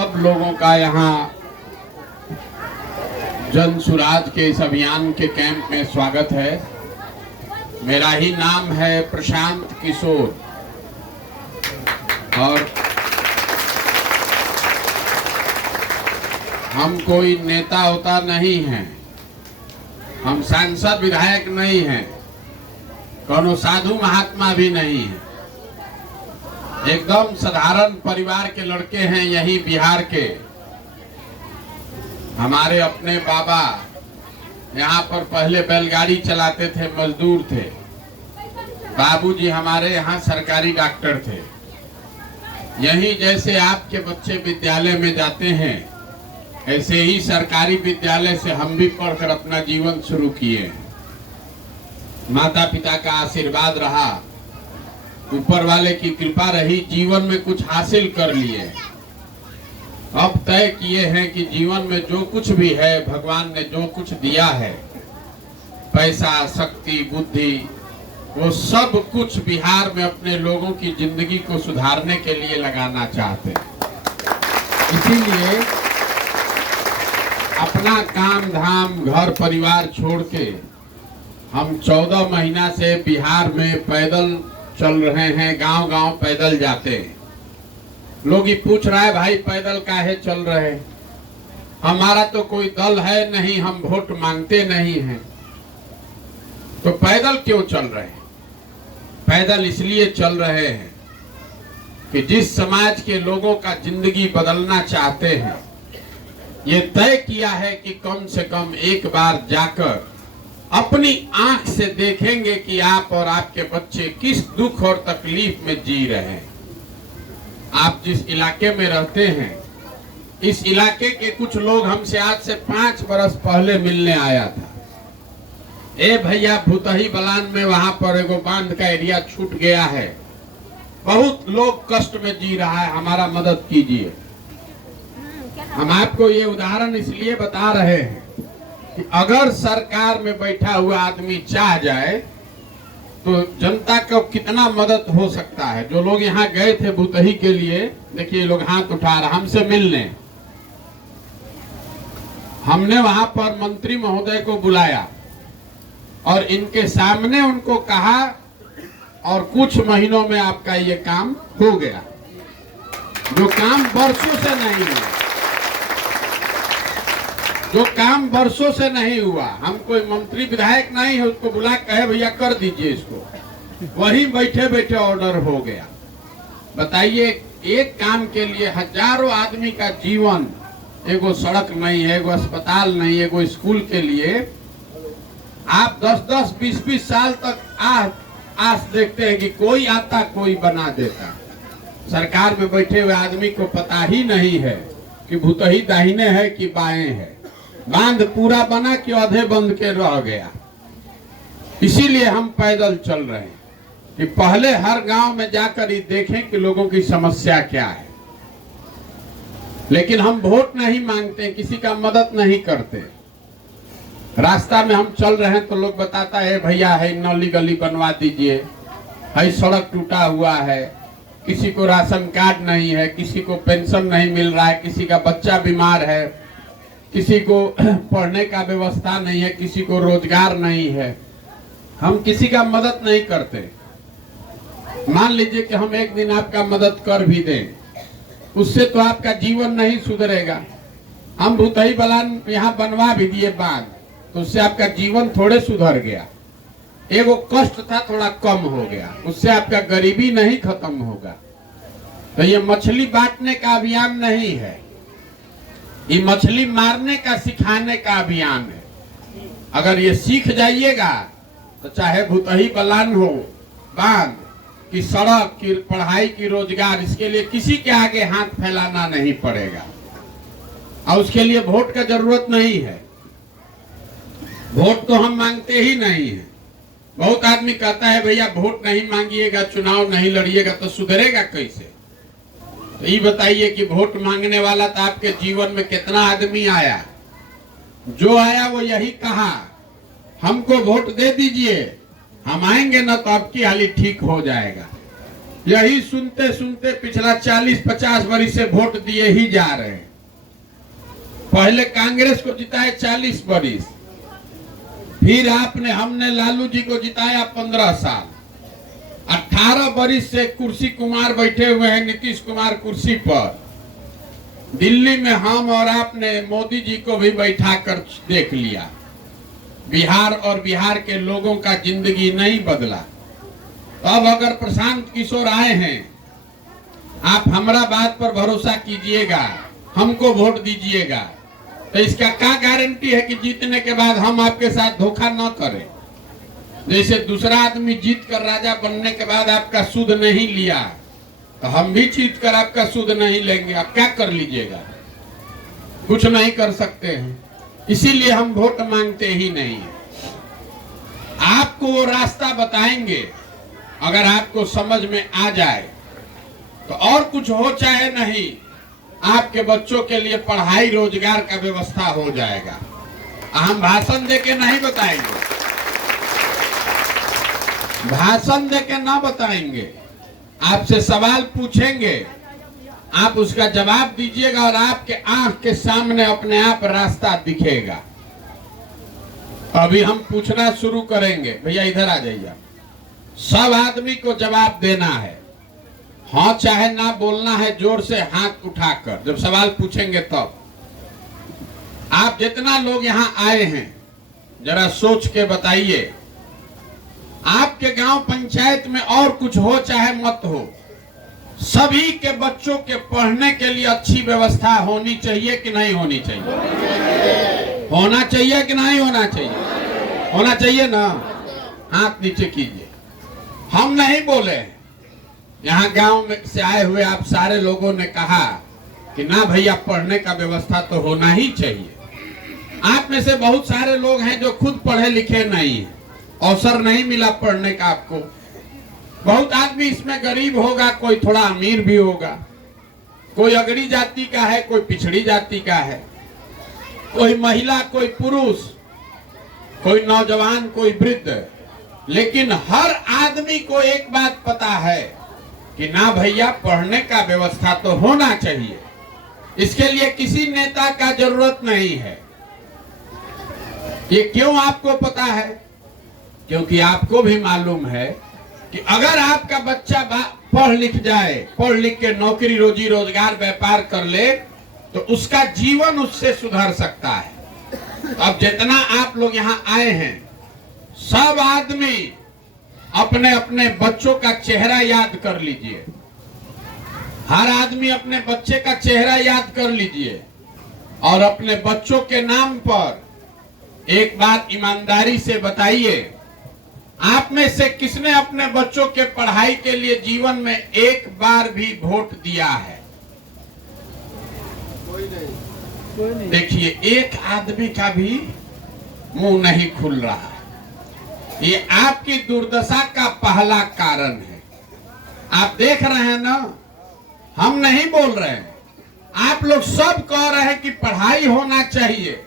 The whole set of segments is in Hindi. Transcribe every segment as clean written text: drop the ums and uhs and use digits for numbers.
सब लोगों का यहाँ जन सुराज के इस अभियान के कैंप में स्वागत है। मेरा ही नाम है प्रशांत किशोर और हम कोई नेता होता नहीं हैं, हम सांसद विधायक नहीं हैं, कोनो साधु महात्मा भी नहीं है। एकदम साधारण परिवार के लड़के हैं। यही बिहार के हमारे अपने बाबा यहाँ पर पहले बैलगाड़ी चलाते थे, मजदूर थे। बाबूजी हमारे यहाँ सरकारी डॉक्टर थे। यही जैसे आपके बच्चे विद्यालय में जाते हैं, ऐसे ही सरकारी विद्यालय से हम भी पढ़कर अपना जीवन शुरू किए। माता पिता का आशीर्वाद रहा, ऊपर वाले की कृपा रही, जीवन में कुछ हासिल कर लिए। अब तय किए हैं कि जीवन में जो कुछ भी है, भगवान ने जो कुछ दिया है, पैसा, शक्ति, बुद्धि, वो सब कुछ बिहार में अपने लोगों की जिंदगी को सुधारने के लिए लगाना चाहते हैं। इसीलिए अपना काम धाम, घर परिवार छोड़ के हम 14 महीना से बिहार में पैदल चल रहे हैं। गांव गांव पैदल जाते हैं। लोग ही पूछ रहा है, भाई पैदल काहे चल रहे? हमारा तो कोई दल है नहीं, हम वोट मांगते नहीं हैं, तो पैदल क्यों चल रहे हैं? पैदल इसलिए चल रहे हैं कि जिस समाज के लोगों का जिंदगी बदलना चाहते हैं, ये तय किया है कि कम से कम एक बार जाकर अपनी आंख से देखेंगे कि आप और आपके बच्चे किस दुख और तकलीफ में जी रहे हैं। आप जिस इलाके में रहते हैं, इस इलाके के कुछ लोग हमसे आज से 5 बरस पहले मिलने आया था। ए भैया, भूतही बलान में वहां पर एगो बांध का एरिया छूट गया है, बहुत लोग कष्ट में जी रहा है, हमारा मदद कीजिए। हम आपको ये उदाहरण इसलिए बता रहे हैं कि अगर सरकार में बैठा हुआ आदमी चाह जाए तो जनता को कितना मदद हो सकता है। जो लोग यहाँ गए थे भूतही के लिए, देखिए लोग हाथ उठा रहे हमसे मिलने। हमने वहां पर मंत्री महोदय को बुलाया और इनके सामने उनको कहा, और कुछ महीनों में आपका ये काम हो गया, जो काम वर्षों से नहीं हुआ, जो काम वर्षों से नहीं हुआ। हम कोई मंत्री विधायक नहीं है, उसको बुला कहे भैया कर दीजिए इसको, वही बैठे बैठे ऑर्डर हो गया। बताइए, एक काम के लिए हजारों आदमी का जीवन, एगो सड़क नहीं है, एगो अस्पताल नहीं, एगो स्कूल के लिए आप 10-10, 20-20 साल तक आस देखते हैं कि कोई आता, कोई बना देता। सरकार में बैठे हुए आदमी को पता ही नहीं है कि भूतही दाहिने है कि बाएं है, बांध पूरा बना कि आधे बंद के रह गया। इसीलिए हम पैदल चल रहे हैं कि पहले हर गांव में जाकर ही देखें कि लोगों की समस्या क्या है। लेकिन हम वोट नहीं मांगते, किसी का मदद नहीं करते। रास्ता में हम चल रहे हैं तो लोग बताता है, भैया है नली गली बनवा दीजिए, है सड़क टूटा हुआ है, किसी को राशन कार्ड नहीं है, किसी को पेंशन नहीं मिल रहा है, किसी का बच्चा बीमार है, किसी को पढ़ने का व्यवस्था नहीं है, किसी को रोजगार नहीं है। हम किसी का मदद नहीं करते। मान लीजिए कि हम एक दिन आपका मदद कर भी दें, उससे तो आपका जीवन नहीं सुधरेगा। हम भूतही बलान यहाँ बनवा भी दिए बांध, तो उससे आपका जीवन थोड़े सुधर गया, एगो कष्ट था थोड़ा कम हो गया, उससे आपका गरीबी नहीं खत्म होगा। तो ये मछली बांटने का अभियान नहीं है, ये मछली मारने का, सिखाने का अभियान है। अगर ये सीख जाइएगा तो चाहे भूतही बलान हो, बांध की, सड़क की, पढ़ाई की, रोजगार, इसके लिए किसी के आगे हाथ फैलाना नहीं पड़ेगा और उसके लिए वोट का जरूरत नहीं है। वोट तो हम मांगते ही नहीं है। बहुत आदमी कहता है भैया वोट नहीं मांगिएगा, चुनाव नहीं लड़िएगा तो सुधरेगा कैसे? तो ये बताइए कि वोट मांगने वाला तो आपके जीवन में कितना आदमी आया? जो आया वो यही कहा, हमको वोट दे दीजिए, हम आएंगे ना तो आपकी हालत ठीक हो जाएगा। यही सुनते सुनते पिछला 40-50 वर्ष से वोट दिए ही जा रहे हैं। पहले कांग्रेस को जिताए 40 वर्ष, फिर हमने लालू जी को जिताया 15 साल, 18 वर्ष से कुर्सी कुमार बैठे हुए हैं, नीतीश कुमार कुर्सी पर। दिल्ली में हम और आपने मोदी जी को भी बैठा कर देख लिया। बिहार और बिहार के लोगों का जिंदगी नहीं बदला। अब अगर प्रशांत किशोर आए हैं, आप हमारा बात पर भरोसा कीजिएगा, हमको वोट दीजिएगा, तो इसका क्या गारंटी है कि जीतने के बाद हम आपके साथ धोखा न करें। जैसे दूसरा आदमी जीत कर राजा बनने के बाद आपका सूद नहीं लिया, तो हम भी जीत कर आपका सूद नहीं लेंगे। आप क्या कर लीजिएगा? कुछ नहीं कर सकते हैं। इसीलिए हम वोट मांगते ही नहीं है। आपको वो रास्ता बताएंगे, अगर आपको समझ में आ जाए तो और कुछ हो चाहे नहीं, आपके बच्चों के लिए पढ़ाई रोजगार का व्यवस्था हो जाएगा। हम भाषण देके नहीं बताएंगे, भाषण देके ना बताएंगे। आपसे सवाल पूछेंगे, आप उसका जवाब दीजिएगा और आपके आंख के सामने अपने आप रास्ता दिखेगा। अभी हम पूछना शुरू करेंगे। भैया इधर आ जाइए। सब आदमी को जवाब देना है, हाँ चाहे ना बोलना है, जोर से हाथ उठाकर जब सवाल पूछेंगे तब। आप जितना लोग यहाँ आए हैं जरा सोच के बताइए, आपके गांव पंचायत में और कुछ हो चाहे मत हो, सभी के बच्चों के पढ़ने के लिए अच्छी व्यवस्था होनी चाहिए कि नहीं होनी चाहिए? होना चाहिए कि नहीं होना चाहिए? होना चाहिए ना। हाथ नीचे कीजिए। हम नहीं बोले, यहाँ गांव में से आए हुए आप सारे लोगों ने कहा कि ना भैया पढ़ने का व्यवस्था तो होना ही चाहिए। आप में से बहुत सारे लोग हैं जो खुद पढ़े लिखे नहीं हैं, अवसर नहीं मिला पढ़ने का आपको। बहुत आदमी इसमें गरीब होगा, कोई थोड़ा अमीर भी होगा, कोई अगड़ी जाति का है, कोई पिछड़ी जाति का है, कोई महिला, कोई पुरुष, कोई नौजवान, कोई वृद्ध। लेकिन हर आदमी को एक बात पता है कि ना भैया पढ़ने का व्यवस्था तो होना चाहिए। इसके लिए किसी नेता का जरूरत नहीं है। ये क्यों आपको पता है? क्योंकि आपको भी मालूम है कि अगर आपका बच्चा पढ़ लिख जाए, पढ़ लिख के नौकरी रोजी रोजगार व्यापार कर ले, तो उसका जीवन उससे सुधर सकता है। अब जितना आप लोग यहाँ आए हैं, सब आदमी अपने अपने बच्चों का चेहरा याद कर लीजिए। हर आदमी अपने बच्चे का चेहरा याद कर लीजिए और अपने बच्चों के नाम पर एक बात ईमानदारी से बताइए, आप में से किसने अपने बच्चों के पढ़ाई के लिए जीवन में एक बार भी वोट दिया है? कोई नहीं। देखिए, एक आदमी का भी मुंह नहीं खुल रहा है। ये आपकी दुर्दशा का पहला कारण है। आप देख रहे हैं ना, हम नहीं बोल रहे हैं। आप लोग सब कह रहे हैं कि पढ़ाई होना चाहिए,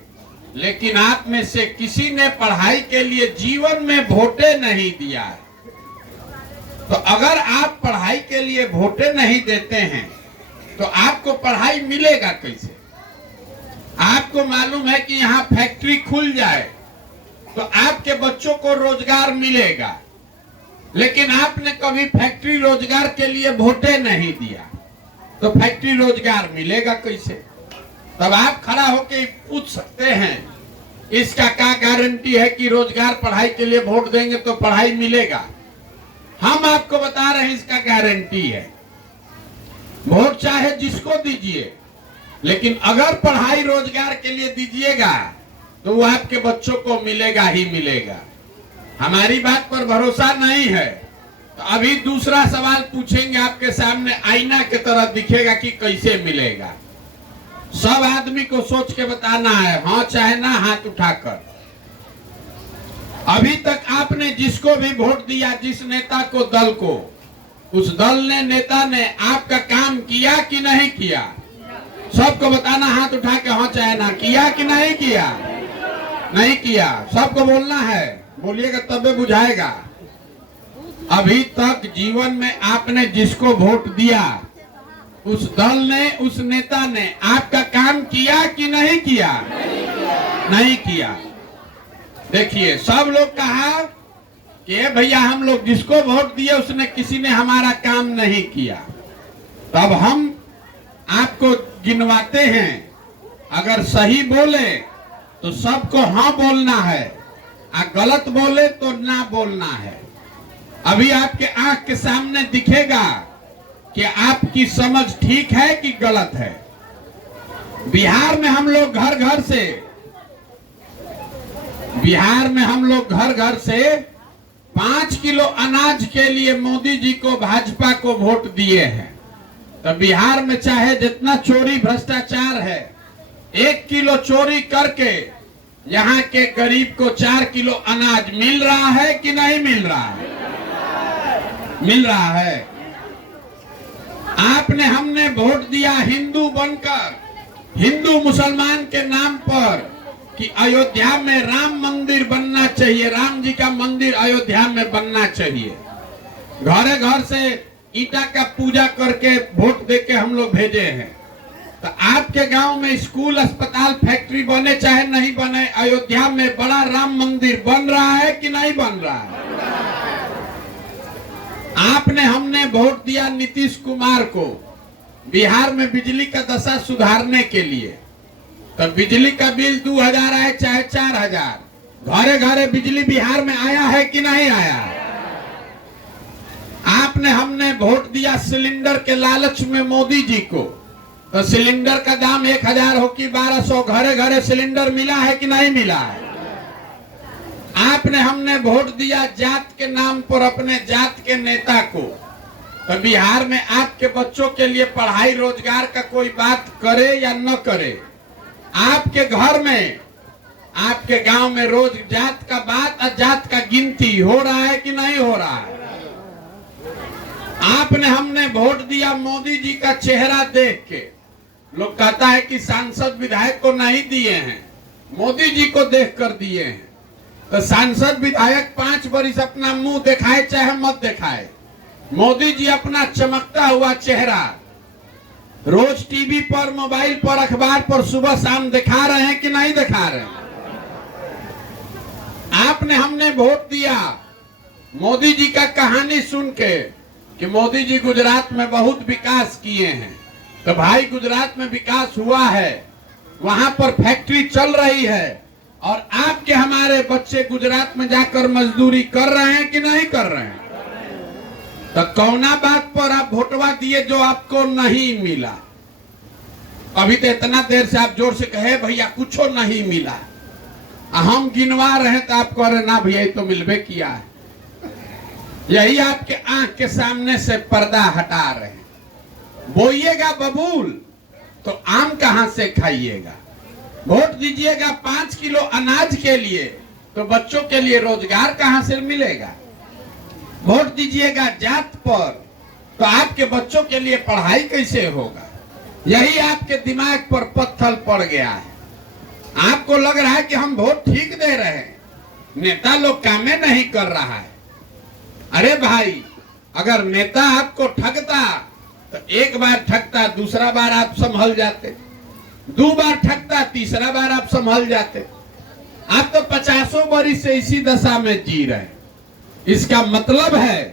लेकिन आप में से किसी ने पढ़ाई के लिए जीवन में वोटे नहीं दिया है। तो अगर आप पढ़ाई के लिए वोटे नहीं देते हैं तो आपको पढ़ाई मिलेगा कैसे? आपको मालूम है कि यहाँ फैक्ट्री खुल जाए तो आपके बच्चों को रोजगार मिलेगा, लेकिन आपने कभी फैक्ट्री रोजगार के लिए वोटे नहीं दिया, तो फैक्ट्री रोजगार मिलेगा कैसे? तब आप खड़ा होकर पूछ सकते हैं, इसका क्या गारंटी है कि रोजगार पढ़ाई के लिए वोट देंगे तो पढ़ाई मिलेगा? हम आपको बता रहे हैं इसका गारंटी है। वोट चाहे जिसको दीजिए, लेकिन अगर पढ़ाई रोजगार के लिए दीजिएगा तो वो आपके बच्चों को मिलेगा ही मिलेगा। हमारी बात पर भरोसा नहीं है तो अभी दूसरा सवाल पूछेंगे, आपके सामने आईना की तरह दिखेगा कि कैसे मिलेगा। सब आदमी को सोच के बताना है, हाँ चाहे ना, हाथ उठाकर। अभी तक आपने जिसको भी वोट दिया, जिस नेता को, दल को, उस दल ने, नेता ने आपका काम किया कि नहीं किया? सबको बताना, हाथ उठा के, हाँ चाहे ना। किया कि नहीं किया? नहीं किया। सबको बोलना है, बोलिएगा तबे बुझाएगा। अभी तक जीवन में आपने जिसको वोट दिया उस दल ने, उस नेता ने आपका काम किया कि नहीं किया? नहीं किया। देखिए, सब लोग कहा कि भैया हम लोग जिसको वोट दिए उसने, किसी ने हमारा काम नहीं किया। तब हम आपको गिनवाते हैं, अगर सही बोले तो सबको हाँ बोलना है, और गलत बोले तो ना बोलना है। अभी आपके आंख के सामने दिखेगा कि आपकी समझ ठीक है कि गलत है। बिहार में हम लोग घर घर से 5 किलो अनाज के लिए मोदी जी को, भाजपा को वोट दिए हैं। तो बिहार में चाहे जितना चोरी भ्रष्टाचार है, 1 किलो चोरी करके यहाँ के गरीब को 4 किलो अनाज मिल रहा है कि नहीं मिल रहा है? मिल रहा है। आपने, हमने वोट दिया हिंदू बनकर, हिंदू मुसलमान के नाम पर, कि अयोध्या में राम मंदिर बनना चाहिए, राम जी का मंदिर अयोध्या में बनना चाहिए। घरे घर से ईटा का पूजा करके वोट देके हम लोग भेजे हैं। तो आपके गांव में स्कूल, अस्पताल, फैक्ट्री बने चाहे नहीं बने, अयोध्या में बड़ा राम मंदिर बन रहा है कि नहीं बन रहा है? आपने, हमने वोट दिया नीतीश कुमार को बिहार में बिजली का दशा सुधारने के लिए। तो बिजली का बिल 2000 आए चाहे 4000, घरे घरे बिजली बिहार में आया है कि नहीं आया? आपने, हमने वोट दिया सिलेंडर के लालच में मोदी जी को। तो सिलेंडर का दाम 1000 हो कि 1200, घरे घरे सिलेंडर मिला है कि नहीं मिला है? आपने, हमने वोट दिया जात के नाम पर अपने जात के नेता को। तो बिहार में आपके बच्चों के लिए पढ़ाई रोजगार का कोई बात करे या न करे, आपके घर में, आपके गांव में रोज जात का बात और जात का गिनती हो रहा है कि नहीं हो रहा है? आपने, हमने वोट दिया मोदी जी का चेहरा देख के। लोग कहता है कि सांसद विधायक को नहीं दिए हैं, मोदी जी को देख कर दिए हैं। तो सांसद विधायक 5 बरिस अपना मुंह दिखाए चाहे मत दिखाए, मोदी जी अपना चमकता हुआ चेहरा रोज टीवी पर, मोबाइल पर, अखबार पर सुबह शाम दिखा रहे हैं कि नहीं दिखा रहे हैं? आपने, हमने वोट दिया मोदी जी का कहानी सुन के कि मोदी जी गुजरात में बहुत विकास किए हैं। तो भाई, गुजरात में विकास हुआ है, वहां पर फैक्ट्री चल रही है, और आपके हमारे बच्चे गुजरात में जाकर मजदूरी कर रहे हैं कि नहीं कर रहे हैं? तो कौना बात पर आप वोटवा दिए जो आपको नहीं मिला? अभी तो इतना देर से आप जोर से कहे भैया कुछ नहीं मिला, हम गिनवा रहे हैं तो आप कह रहे ना भैया ये तो मिलबे किया है। यही आपके आंख के सामने से पर्दा हटा रहे हैं। बोइएगा बबूल तो आम कहां से खाइएगा? वोट दीजिएगा 5 किलो अनाज के लिए तो बच्चों के लिए रोजगार कहां से मिलेगा? वोट दीजिएगा जात पर तो आपके बच्चों के लिए पढ़ाई कैसे होगा? यही आपके दिमाग पर पत्थर पड़ गया है। आपको लग रहा है कि हम वोट ठीक दे रहे हैं, नेता लोग कामें नहीं कर रहा है। अरे भाई, अगर नेता आपको ठगता तो एक बार ठगता, दूसरा बार आप संभल जाते, 2 बार ठगता, तीसरा बार आप संभल जाते। आप तो 50 बरिस से इसी दशा में जी रहे। इसका मतलब है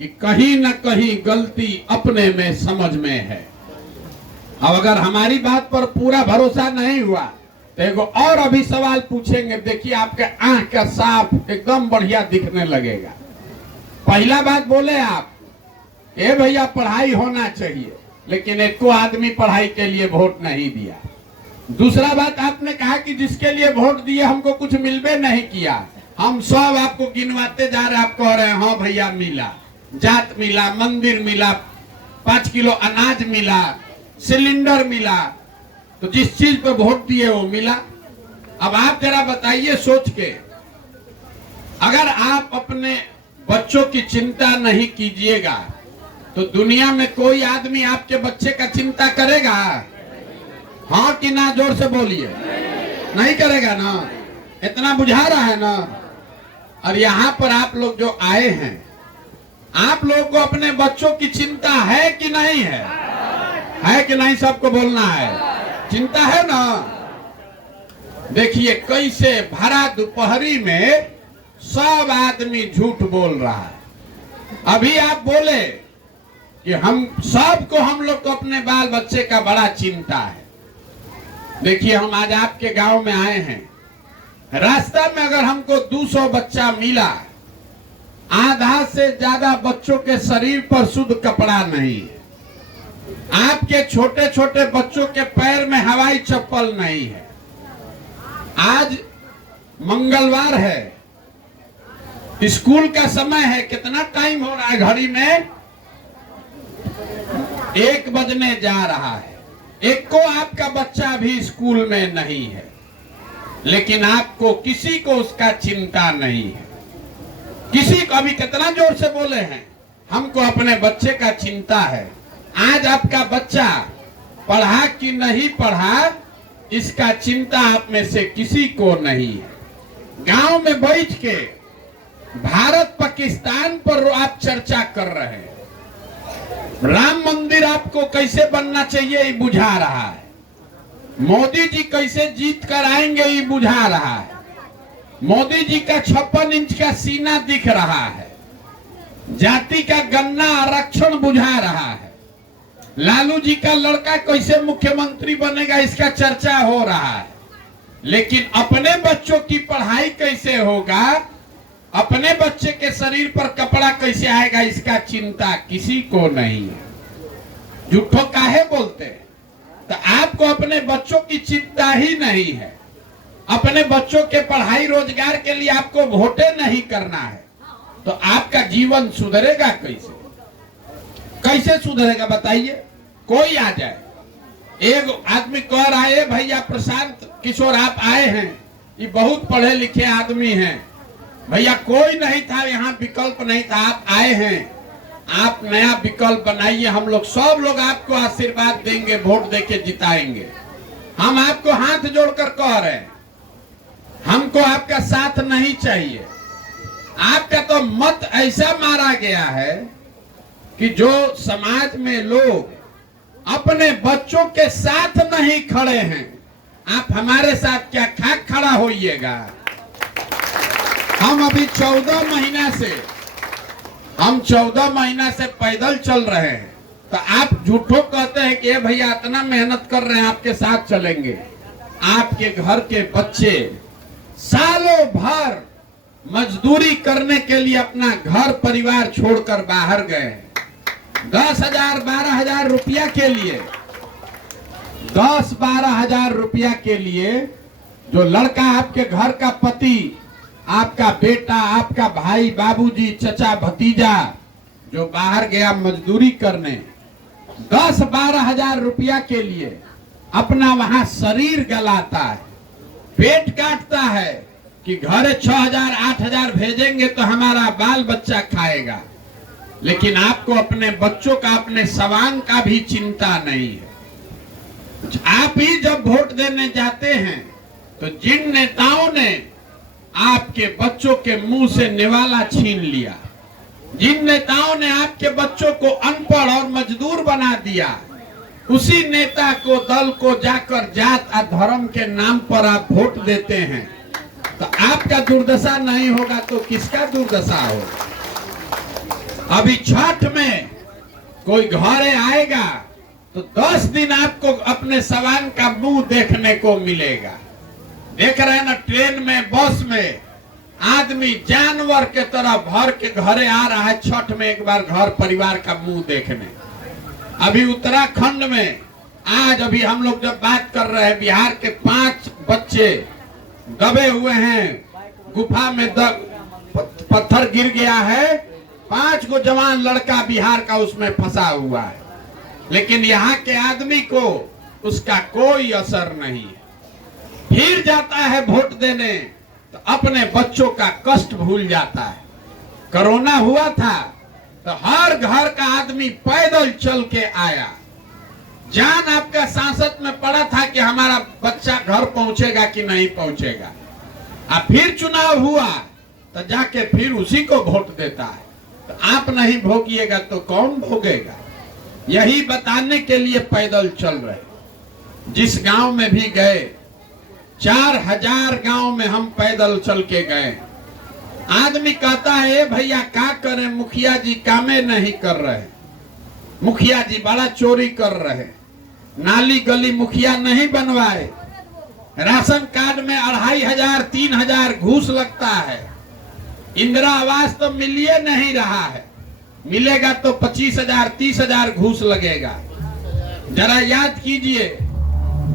कि कहीं न कहीं गलती अपने में, समझ में है। अब अगर हमारी बात पर पूरा भरोसा नहीं हुआ तो एगो और अभी सवाल पूछेंगे, देखिए आपके आंख का साफ एकदम बढ़िया दिखने लगेगा। पहला बात बोले आप, ए भैया पढ़ाई होना चाहिए, लेकिन एक को आदमी पढ़ाई के लिए वोट नहीं दिया। दूसरा बात आपने कहा कि जिसके लिए वोट दिए हमको कुछ मिलबे नहीं किया। हम सब आपको गिनवाते जा रहे हैं, आप कह रहे हैं हाँ भैया मिला, जात मिला, मंदिर मिला, 5 किलो अनाज मिला, सिलेंडर मिला। तो जिस चीज पे वोट दिए वो मिला। अब आप जरा बताइए सोच के, अगर आप अपने बच्चों की चिंता नहीं कीजिएगा तो दुनिया में कोई आदमी आपके बच्चे का चिंता करेगा? हाँ कि ना? जोर से बोलिए। नहीं करेगा ना? इतना बुझा रहा है ना? और यहाँ पर आप लोग जो आए हैं आप लोगों को अपने बच्चों की चिंता है कि नहीं है? है कि नहीं? सबको बोलना है, चिंता है ना? देखिए कैसे भरा दोपहरी में सब आदमी झूठ बोल रहा है। अभी आप बोले कि हम सबको, हम लोग को अपने बाल बच्चे का बड़ा चिंता है। देखिए हम आज आपके गांव में आए हैं, रास्ता में अगर हमको 200 बच्चा मिला, आधा से ज्यादा बच्चों के शरीर पर शुद्ध कपड़ा नहीं है, आपके छोटे छोटे बच्चों के पैर में हवाई चप्पल नहीं है। आज मंगलवार है, स्कूल का समय है, कितना टाइम हो रहा है घड़ी में? 1 बजने जा रहा है। एक को आपका बच्चा भी स्कूल में नहीं है, लेकिन आपको किसी को उसका चिंता नहीं है। किसी को, अभी कितना जोर से बोले हैं, हमको अपने बच्चे का चिंता है। आज आपका बच्चा पढ़ा कि नहीं पढ़ा, इसका चिंता आप में से किसी को नहीं है। गांव में बैठ के भारत पाकिस्तान पर आप चर्चा कर रहे हैं, राम मंदिर आपको कैसे बनना चाहिए ये बुझा रहा है, मोदी जी कैसे जीत कर आएंगे ये बुझा रहा है, मोदी जी का 56 इंच का सीना दिख रहा है, जाति का गन्ना आरक्षण बुझा रहा है, लालू जी का लड़का कैसे मुख्यमंत्री बनेगा इसका चर्चा हो रहा है। लेकिन अपने बच्चों की पढ़ाई कैसे होगा, अपने बच्चे के शरीर पर कपड़ा कैसे आएगा, इसका चिंता किसी को नहीं है। झूठो काहे बोलते? तो आपको अपने बच्चों की चिंता ही नहीं है, अपने बच्चों के पढ़ाई रोजगार के लिए आपको वोटे नहीं करना है, तो आपका जीवन सुधरेगा कैसे? कैसे सुधरेगा बताइए? कोई आ जाए, एक आदमी कह रहा है भैया प्रशांत किशोर आप आए हैं, ये बहुत पढ़े लिखे आदमी हैं, भैया कोई नहीं था यहाँ, विकल्प नहीं था, आप आए हैं, आप नया विकल्प बनाइए, हम लोग सब लोग आपको आशीर्वाद देंगे, वोट देके जिताएंगे। हम आपको हाथ जोड़कर कह रहे हैं, हमको आपका साथ नहीं चाहिए। आपका तो मत ऐसा मारा गया है कि जो समाज में लोग अपने बच्चों के साथ नहीं खड़े हैं, आप हमारे साथ क्या खाक खड़ा होइएगा? हम अभी 14 महीना से पैदल चल रहे हैं, तो आप झूठो कहते हैं कि भैया इतना मेहनत कर रहे हैं आपके साथ चलेंगे। आपके घर के बच्चे सालों भर मजदूरी करने के लिए अपना घर परिवार छोड़कर बाहर गए, 10,000 12,000 रुपया के लिए, 10-12 हजार रुपया के लिए जो लड़का आपके घर का पति, आपका बेटा, आपका भाई, बाबूजी, चचा, भतीजा जो बाहर गया मजदूरी करने, 10-12 हजार रुपया के लिए अपना वहां शरीर गलाता है, पेट काटता है कि घरे 6,000 8,000 भेजेंगे तो हमारा बाल बच्चा खाएगा। लेकिन आपको अपने बच्चों का, अपने सवांग का भी चिंता नहीं है। आप ही जब वोट देने जाते हैं तो जिन नेताओं ने आपके बच्चों के मुंह से निवाला छीन लिया, जिन नेताओं ने आपके बच्चों को अनपढ़ और मजदूर बना दिया, उसी नेता को, दल को जाकर जात और धर्म के नाम पर आप वोट देते हैं, तो आपका दुर्दशा नहीं होगा तो किसका दुर्दशा होगा? अभी छठ में कोई घरे आएगा तो 10 दिन आपको अपने सवांग का मुंह देखने को मिलेगा। देख रहे हैं ना, ट्रेन में, बस में आदमी जानवर के तरह भर के घरे आ रहा है छठ में एक बार घर परिवार का मुंह देखने। अभी उत्तराखंड में आज अभी हम लोग जब बात कर रहे हैं, बिहार के 5 बच्चे दबे हुए हैं, गुफा में पत्थर गिर गया है, 5 को जवान लड़का बिहार का उसमें फंसा हुआ है, लेकिन यहाँ के आदमी को उसका कोई असर नहीं है। फिर जाता है वोट देने तो अपने बच्चों का कष्ट भूल जाता है। कोरोना हुआ था तो हर घर का आदमी पैदल चल के आया, जान आपका सांसद में पड़ा था कि हमारा बच्चा घर पहुंचेगा कि नहीं पहुंचेगा। अब फिर चुनाव हुआ तो जाके फिर उसी को वोट देता है। तो आप नहीं भोगिएगा तो कौन भोगेगा? यही बताने के लिए पैदल चल रहे। जिस गांव में भी गए, 4000 गांव में हम पैदल चल के गए। आदमी कहता है भैया क्या करें, मुखिया जी कामे नहीं कर रहे, मुखिया जी बड़ा चोरी कर रहे, नाली गली मुखिया नहीं बनवाए, राशन कार्ड में 2500 3000 घूस लगता है, इंदिरा आवास तो मिलिए नहीं रहा है, मिलेगा तो 25,000 30,000 घूस लगेगा। जरा याद कीजिए,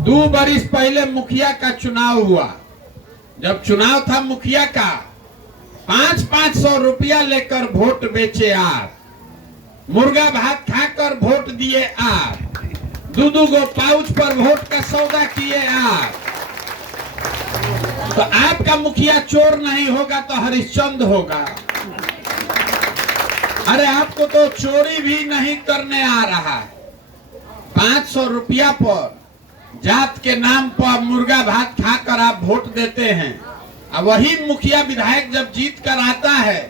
2 बरिस पहले मुखिया का चुनाव हुआ। जब चुनाव था मुखिया का, 500 रुपया लेकर वोट बेचे आप, मुर्गा भात खाकर वोट दिए आप, 2 गो पाउच पर वोट का सौदा किए आप। तो आपका मुखिया चोर नहीं होगा तो हरिश्चंद्र होगा। अरे आपको तो चोरी भी नहीं करने आ रहा है। 500 रुपया पर जात के नाम पर मुर्गा भात खाकर आप वोट देते हैं। अब वही मुखिया विधायक जब जीत कर आता है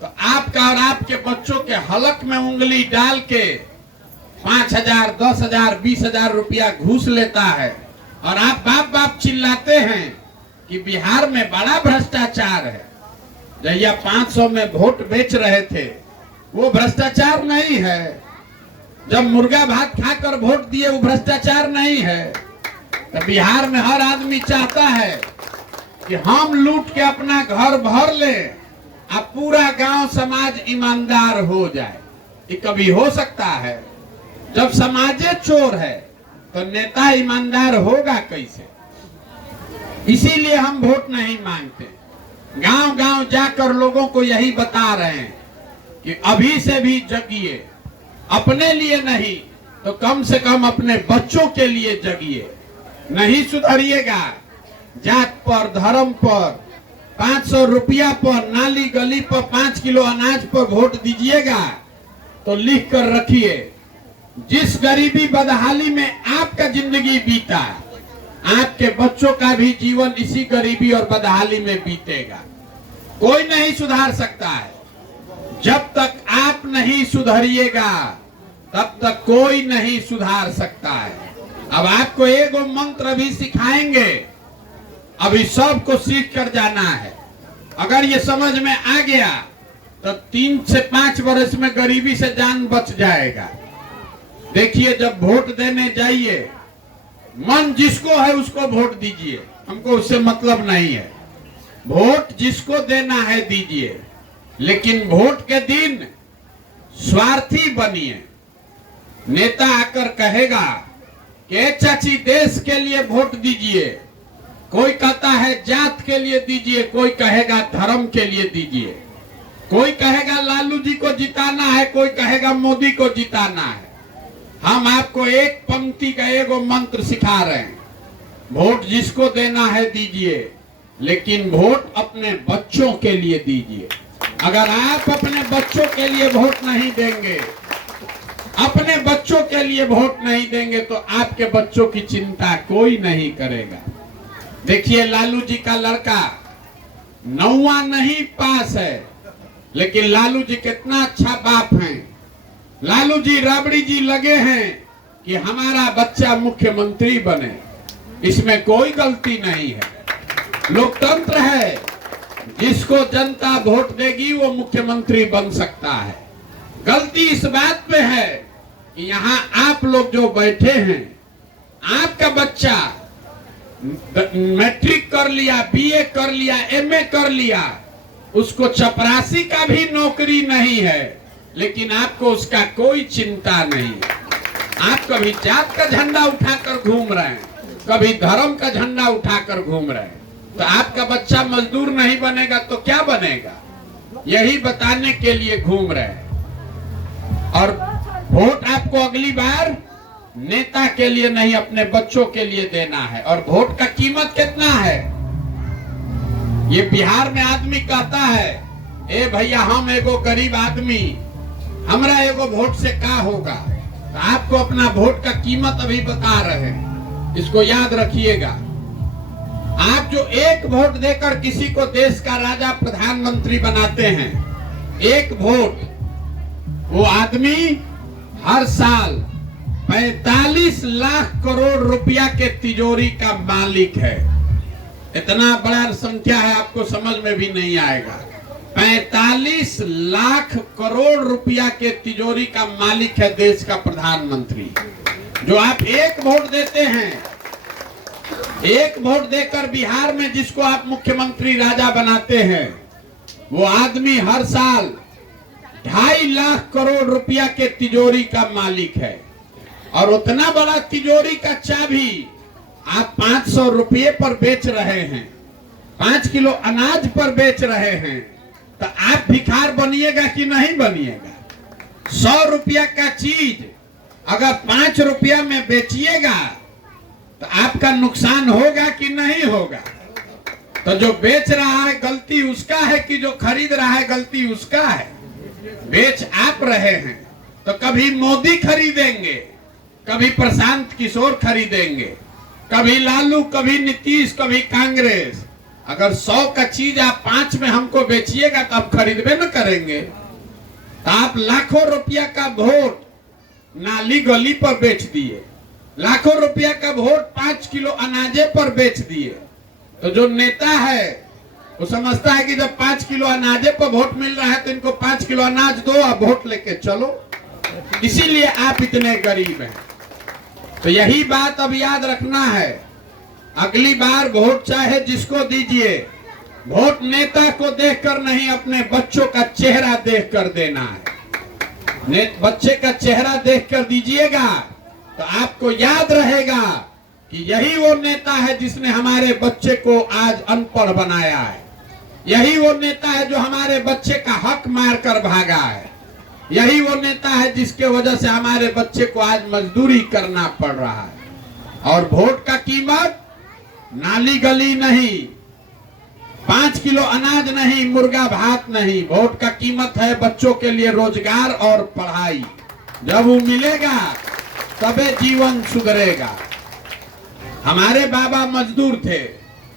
तो आपका और आपके बच्चों के हलक में उंगली डाल के 5,000 10,000 20,000 रुपया घूस लेता है। और आप बाप बाप चिल्लाते हैं कि बिहार में बड़ा भ्रष्टाचार है। जहिया 500 में वोट बेच रहे थे वो भ्रष्टाचार नहीं है, जब मुर्गा भात खाकर वोट दिए वो भ्रष्टाचार नहीं है। तो बिहार में हर आदमी चाहता है कि हम लूट के अपना घर भर ले, अब पूरा गांव समाज ईमानदार हो जाए। ये कभी हो सकता है? जब समाजे चोर है तो नेता ईमानदार होगा कैसे? इसीलिए हम वोट नहीं मांगते। गांव गांव जाकर लोगों को यही बता रहे हैं कि अभी से भी जगिए, अपने लिए नहीं तो कम से कम अपने बच्चों के लिए जगिए। नहीं सुधरिएगा, जात पर धर्म पर 500 रुपया पर नाली गली पर 5 किलो अनाज पर वोट दीजिएगा तो लिख कर रखिए, जिस गरीबी बदहाली में आपका जिंदगी बीता, आपके बच्चों का भी जीवन इसी गरीबी और बदहाली में बीतेगा। कोई नहीं सुधार सकता है। जब तक आप नहीं सुधरिएगा तब तक कोई नहीं सुधार सकता है। अब आपको एक मंत्र भी सिखाएंगे, अभी सबको सीख कर जाना है। अगर ये समझ में आ गया तो 3 से 5 वर्ष में गरीबी से जान बच जाएगा। देखिए, जब वोट देने जाइए, मन जिसको है उसको वोट दीजिए, हमको उससे मतलब नहीं है। वोट जिसको देना है दीजिए, लेकिन वोट के दिन स्वार्थी बनिए। नेता आकर कहेगा कि चाची देश के लिए वोट दीजिए, कोई कहता है जात के लिए दीजिए, कोई कहेगा धर्म के लिए दीजिए, कोई कहेगा लालू जी को जिताना है, कोई कहेगा मोदी को जिताना है। हम आपको एक पंक्ति का एगो मंत्र सिखा रहे हैं, वोट जिसको देना है दीजिए, लेकिन वोट अपने बच्चों के लिए दीजिए। अगर आप अपने बच्चों के लिए वोट नहीं देंगे, अपने बच्चों के लिए वोट नहीं देंगे तो आपके बच्चों की चिंता कोई नहीं करेगा। देखिए, लालू जी का लड़का 9वां नहीं पास है, लेकिन लालू जी कितना अच्छा बाप हैं। लालू जी राबड़ी जी लगे हैं कि हमारा बच्चा मुख्यमंत्री बने, इसमें कोई गलती नहीं है। लोकतंत्र है, जिसको जनता वोट देगी वो मुख्यमंत्री बन सकता है। गलती इस बात पे है कि यहाँ आप लोग जो बैठे हैं, आपका बच्चा मैट्रिक कर लिया, बीए कर लिया, एमए कर लिया, उसको चपरासी का भी नौकरी नहीं है, लेकिन आपको उसका कोई चिंता नहीं है। आप कभी जात का झंडा उठाकर घूम रहे हैं, कभी धर्म का झंडा उठाकर घूम रहे हैं। तो आपका बच्चा मजदूर नहीं बनेगा तो क्या बनेगा? यही बताने के लिए घूम रहे हैं। और वोट आपको अगली बार नेता के लिए नहीं, अपने बच्चों के लिए देना है। और वोट का कीमत कितना है? ये बिहार में आदमी कहता है, ए भैया हम एगो गरीब आदमी, हमरा एगो वोट से क्या होगा? तो आपको अपना वोट का कीमत अभी बता रहे हैं, इसको याद रखिएगा। आप जो एक वोट देकर किसी को देश का राजा प्रधानमंत्री बनाते हैं, एक वोट वो आदमी हर साल 45 लाख करोड़ रुपया के तिजोरी का मालिक है। इतना बड़ा संख्या है, आपको समझ में भी नहीं आएगा। 45 लाख करोड़ रुपया के तिजोरी का मालिक है देश का प्रधानमंत्री। जो आप एक वोट देते हैं, एक वोट देकर बिहार में जिसको आप मुख्यमंत्री राजा बनाते हैं, वो आदमी हर साल 2.5 लाख करोड़ रुपया के तिजोरी का मालिक है। और उतना बड़ा तिजोरी का चाबी आप 500 रुपये पर बेच रहे हैं, 5 किलो अनाज पर बेच रहे हैं, तो आप भिखार बनिएगा कि नहीं बनिएगा? 100 रुपया का चीज अगर 5 रुपया में बेचिएगा तो आपका नुकसान होगा कि नहीं होगा? तो जो बेच रहा है गलती उसका है कि जो खरीद रहा है गलती उसका है? बेच आप रहे हैं। तो कभी मोदी खरीदेंगे, कभी प्रशांत किशोर खरीदेंगे, कभी लालू, कभी नीतीश, कभी कांग्रेस। अगर 100 का चीज आप 5 में हमको बेचिएगा तो आप खरीदबे न करेंगे। तो आप लाखों रुपया का वोट नाली गली पर बेच दिए, लाखों रुपया का वोट 5 किलो अनाजे पर बेच दिए। तो जो नेता है वो समझता है कि जब 5 किलो अनाजे पर वोट मिल रहा है तो इनको 5 किलो अनाज दो और वोट लेके चलो। इसीलिए आप इतने गरीब हैं। तो यही बात अब याद रखना है। अगली बार वोट चाहे जिसको दीजिए, वोट नेता को देखकर नहीं, अपने बच्चों का चेहरा देखकर देना है। बच्चे का चेहरा देखकर दीजिएगा तो आपको याद रहेगा कि यही वो नेता है जिसने हमारे बच्चे को आज अनपढ़ बनाया है। यही वो नेता है जो हमारे बच्चे का हक मारकर भागा है। यही वो नेता है जिसके वजह से हमारे बच्चे को आज मजदूरी करना पड़ रहा है। और वोट का कीमत नाली गली नहीं, 5 किलो अनाज नहीं, मुर्गा भात नहीं। वोट का कीमत है बच्चों के लिए रोजगार और पढ़ाई। जब वो मिलेगा तबे जीवन सुधरेगा। हमारे बाबा मजदूर थे।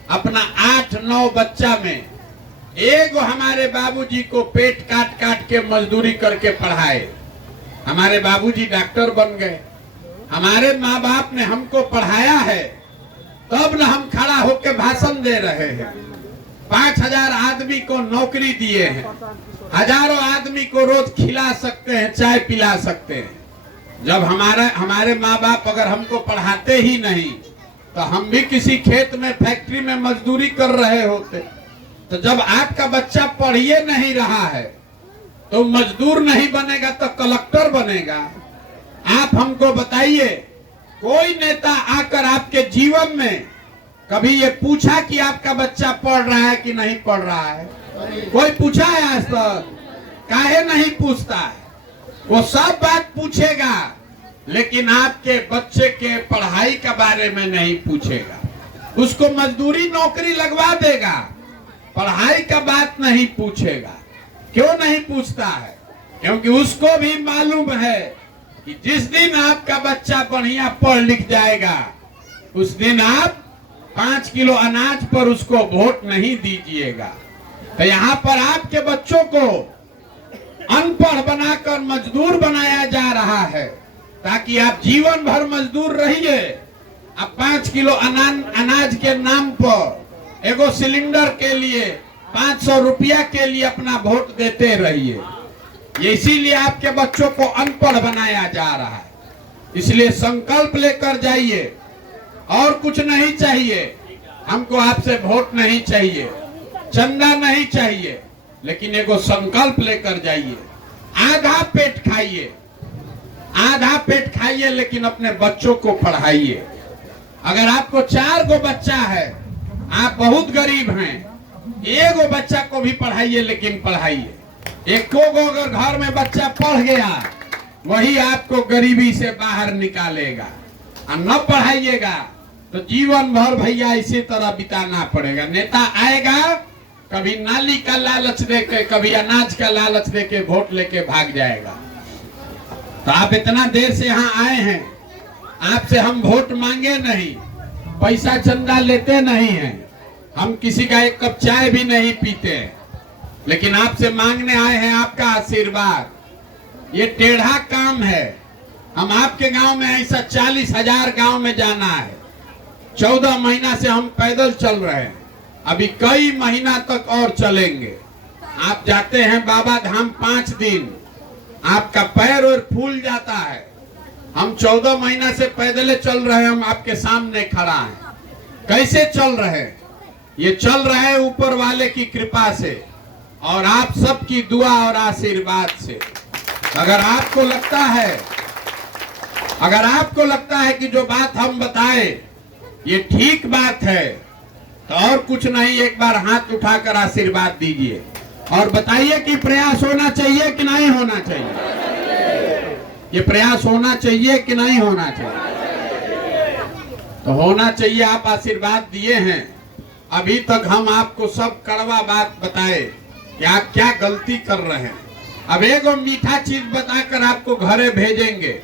अपना 8-9 बच्चा में एगो हमारे बाबूजी को पेट काट काट के मजदूरी करके पढ़ाए। हमारे बाबूजी डॉक्टर बन गए। हमारे माँ बाप ने हमको पढ़ाया है, तब न हम खड़ा होकर भाषण दे रहे हैं। 5000 आदमी को नौकरी दिए हैं, हजारों आदमी को रोज खिला सकते हैं, चाय पिला सकते हैं। जब हमारे माँ बाप अगर हमको पढ़ाते ही नहीं तो हम भी किसी खेत में, फैक्ट्री में मजदूरी कर रहे होते। तो जब आपका बच्चा पढ़िए नहीं रहा है तो मजदूर नहीं बनेगा तो कलेक्टर बनेगा। आप हमको बताइए, कोई नेता आकर आपके जीवन में कभी ये पूछा कि आपका बच्चा पढ़ रहा है कि नहीं पढ़ रहा है? कोई पूछा है आज तक? काहे नहीं पूछता है? वो सब बात पूछेगा लेकिन आपके बच्चे के पढ़ाई के बारे में नहीं पूछेगा। उसको मजदूरी नौकरी लगवा देगा, पढ़ाई का बात नहीं पूछेगा। क्यों नहीं पूछता है? क्योंकि उसको भी मालूम है कि जिस दिन आपका बच्चा बढ़िया पढ़ लिख जाएगा उस दिन आप 5 किलो अनाज पर उसको वोट नहीं दीजिएगा। तो यहाँ पर आपके बच्चों को अनपढ़ बनाकर मजदूर बनाया जा रहा है ताकि आप जीवन भर मजदूर रहिए। अब 5 किलो अनाज के नाम पर, एगो सिलेंडर के लिए 500 रुपया के लिए अपना वोट देते रहिए। ये इसीलिए आपके बच्चों को अनपढ़ बनाया जा रहा है। इसलिए संकल्प लेकर जाइए। और कुछ नहीं चाहिए हमको, आपसे वोट नहीं चाहिए, चंदा नहीं चाहिए, लेकिन एगो संकल्प लेकर जाइए। आधा पेट खाइए, आधा पेट खाइए, लेकिन अपने बच्चों को पढ़ाइए। अगर आपको 4 गो बच्चा है, आप बहुत गरीब हैं, एगो बच्चा को भी पढ़ाइए, लेकिन पढ़ाइए। एको गो अगर घर में बच्चा पढ़ गया वही आपको गरीबी से बाहर निकालेगा। और न पढ़ाइएगा तो जीवन भर भैया इसी तरह बिताना पड़ेगा। नेता आएगा, कभी नाली का लालच देके, कभी अनाज का लालच देके वोट लेके भाग जाएगा। तो आप इतना देर से यहाँ आए हैं, आपसे हम वोट मांगे नहीं, पैसा चंदा लेते नहीं हैं, हम किसी का एक कप चाय भी नहीं पीते, लेकिन आपसे मांगने आए हैं आपका आशीर्वाद। ये टेढ़ा काम है। हम आपके गांव में ऐसा 40,000 गांव में जाना है। 14 महीना से हम पैदल चल रहे हैं, अभी कई महीना तक और चलेंगे। आप जाते हैं बाबा धाम 5 दिन, आपका पैर और फूल जाता है। हम 14 महीना से पैदल चल रहे हैं, हम आपके सामने खड़ा हैं। कैसे चल रहे हैं? ये चल रहे हैं ऊपर वाले की कृपा से और आप सबकी दुआ और आशीर्वाद से। अगर आपको लगता है कि जो बात हम बताए ये ठीक बात है तो और कुछ नहीं, एक बार हाथ उठाकर आशीर्वाद दीजिए और बताइए कि प्रयास होना चाहिए कि नहीं होना चाहिए। ये प्रयास होना चाहिए कि नहीं होना चाहिए? तो होना चाहिए। आप आशीर्वाद दिए हैं। अभी तक हम आपको सब कड़वा बात बताए कि आप क्या गलती कर रहे हैं। अब एक मीठा चीज बताकर आपको घरे भेजेंगे।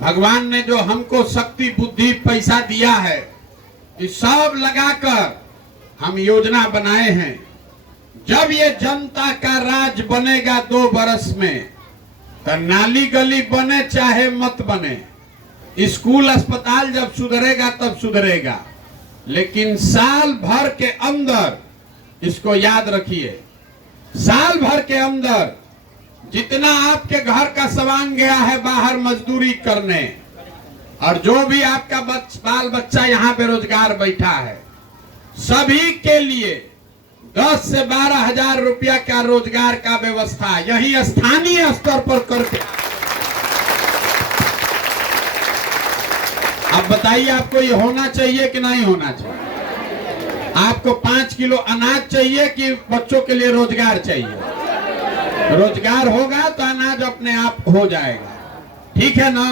भगवान ने जो हमको शक्ति, बुद्धि, पैसा दिया है, इस सब लगाकर हम योजना बनाए हैं। जब ये जनता का राज बनेगा 2 बरस में, तो नाली गली बने चाहे मत बने, स्कूल अस्पताल जब सुधरेगा तब सुधरेगा, लेकिन साल भर के अंदर, इसको याद रखिए, साल भर के अंदर जितना आपके घर का सामान गया है बाहर मजदूरी करने, और जो भी आपका बाल बच्चा यहाँ बेरोजगार बैठा है, सभी के लिए 10 से 12 हजार रुपया का रोजगार का व्यवस्था यही स्थानीय स्तर पर करके। अब बताइए आपको ये होना चाहिए कि नहीं होना चाहिए? आपको 5 किलो अनाज चाहिए कि बच्चों के लिए रोजगार चाहिए? रोजगार होगा तो अनाज अपने आप हो जाएगा, ठीक है ना?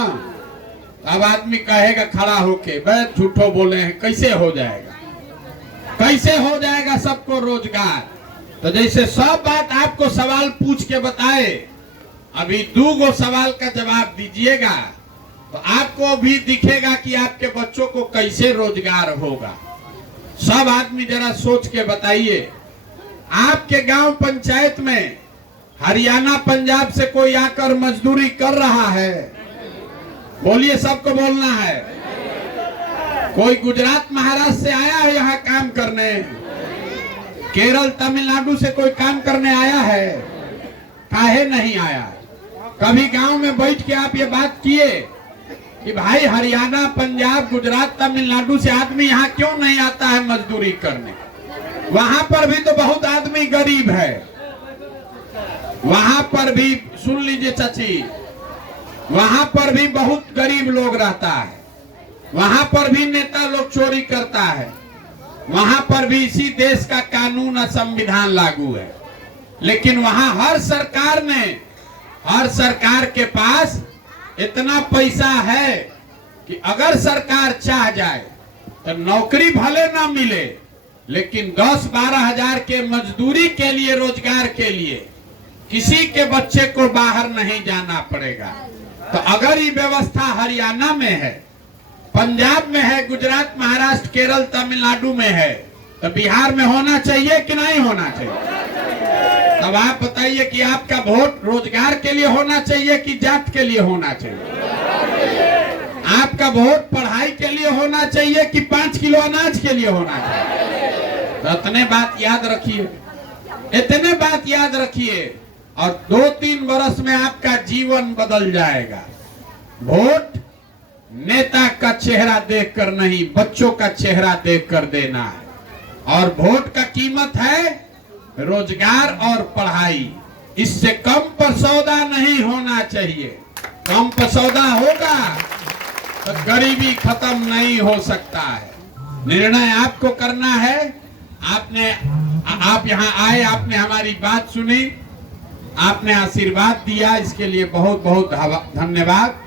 अब आदमी कहेगा खड़ा होके, बे झूठो बोले हैं, कैसे हो जाएगा? कैसे हो जाएगा सबको रोजगार? तो जैसे सब बात आपको सवाल पूछ के बताए, अभी 2 सवाल का जवाब दीजिएगा तो आपको भी दिखेगा कि आपके बच्चों को कैसे रोजगार होगा। सब आदमी जरा सोच के बताइए, आपके गांव पंचायत में हरियाणा पंजाब से कोई आकर मजदूरी कर रहा है? बोलिए, सबको बोलना है। कोई गुजरात महाराष्ट्र से आया है यहाँ काम करने? केरल तमिलनाडु से कोई काम करने आया है? काहे नहीं आया? कभी गांव में बैठ के आप ये बात किए कि भाई हरियाणा, पंजाब, गुजरात, तमिलनाडु से आदमी यहाँ क्यों नहीं आता है मजदूरी करने? वहां पर भी तो बहुत आदमी गरीब है। वहां पर भी सुन लीजिए चाची, वहां पर भी बहुत गरीब लोग रहता है। वहां पर भी नेता लोग चोरी करता है। वहां पर भी इसी देश का कानून और संविधान लागू है। लेकिन वहां हर सरकार के पास इतना पैसा है कि अगर सरकार चाह जाए तो नौकरी भले ना मिले, लेकिन 10-12 हजार के मजदूरी के लिए, रोजगार के लिए किसी के बच्चे को बाहर नहीं जाना पड़ेगा। तो अगर ये व्यवस्था हरियाणा में है, पंजाब में है, गुजरात, महाराष्ट्र, केरल, तमिलनाडु में है, तो बिहार में होना चाहिए कि नहीं होना चाहिए? तब आप बताइए कि आपका वोट रोजगार के लिए होना चाहिए कि जात के लिए होना चाहिए? आपका वोट पढ़ाई के लिए होना चाहिए कि 5 किलो अनाज के लिए होना चाहिए? तो इतने बात याद रखिए, इतने बात याद रखिए, और 2-3 वर्ष में आपका जीवन बदल जाएगा। वोट नेता का चेहरा देखकर नहीं, बच्चों का चेहरा देखकर देना है। और वोट का कीमत है रोजगार और पढ़ाई। इससे कम पर सौदा नहीं होना चाहिए। कम पर सौदा होगा तो गरीबी खत्म नहीं हो सकता है। निर्णय आपको करना है। आप यहाँ आए, आपने हमारी बात सुनी, आपने आशीर्वाद दिया, इसके लिए बहुत बहुत धन्यवाद।